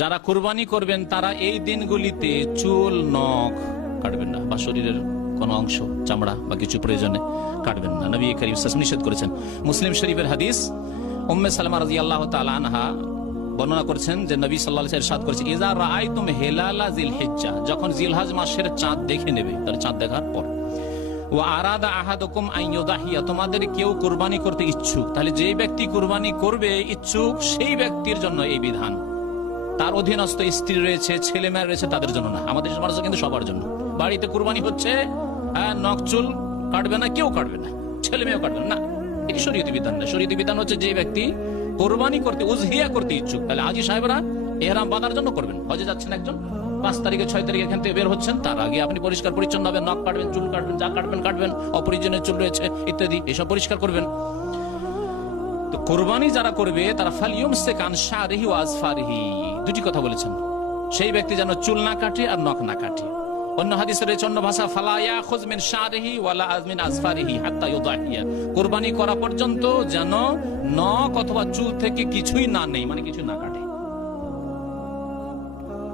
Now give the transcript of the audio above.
যারা কুরবানি করবেন তারা এই দিনগুলিতে চুল নখ কাটবেন না, বা শরীরের কোন অংশ চামড়া বা কিছু প্রয়োজনে কাটবেন না। নবী করিম সাল্লাল্লাহু আলাইহি ওয়াসাল্লাম নিষেধ করেছেন। মুসলিম শরীফের হাদিস, উম্মে সালামা রাদিয়াল্লাহু তাআলা আনহা বর্ণনা করেছেন যে নবী সাল্লাল্লাহু আলাইহি ওয়াসাল্লাম ইরশাদ করেছেন, ইযা রাআইতুম হিলালা যিলহিজ্জা, যখন জিলহজ মাসের চাঁদ দেখে নেবে, তার চাঁদ দেখার পর, ওয়া আরাদা আহাদুকুম আন ইউদাহিয়া, তোমাদের কেউ কুরবানি করতে ইচ্ছুক, তাহলে যে ব্যক্তি কুরবানি করবে ইচ্ছুক সেই ব্যক্তির জন্য এই বিধান। তার অধীনস্থ স্ত্রী রয়েছে, ছেলে মেয়ে রয়েছে, তাদের জন্য না। আমাদের সমাজে কিন্তু সবার জন্য। বাড়িতে কুরবানি হচ্ছে, নখ চুল কাটবে না, কেউ কাটবে না, ছেলে মেয়েও কাটবে না, এটি শরীয়তি বিধান না। শরীয়তি বিধান হচ্ছে যে ব্যক্তি কোরবানি করতে, উজহিয়া করতে ইচ্ছুক, তাহলে হাজী সাহেবরা ইহরাম বাঁধার জন্য করবেন। হজে যাচ্ছেন একজন, 5 তারিখে 6 তারিখে এখান থেকে বের হচ্ছেন, তার আগে আপনি পরিষ্কার পরিচ্ছন্ন হবেন, নখ কাটবেন, চুল কাটবেন, যা কাটবেন কাটবেন, অপরিজনের চুল রয়েছে ইত্যাদি এসব পরিষ্কার করবেন। তো কোরবানি যারা করবে তারা ফালইউমসিক আন শারিহি ওয়া আজফারিহি, দুটি কথা বলেছেন, সেই ব্যক্তি যেন চুল না কাটে আর নখ না কাটে। অন্য হাদিসে রয়েছে অন্য ভাষা, ফালা ইয়াখুয মিন শারিহি ওয়ালা মিন আজফারিহি হাত্তা ইউদাহিয়া, কুরবানি করা পর্যন্ত যেন নখ অথবা চুল থেকে কিছুই না নেই, মানে কিছু না কাটে।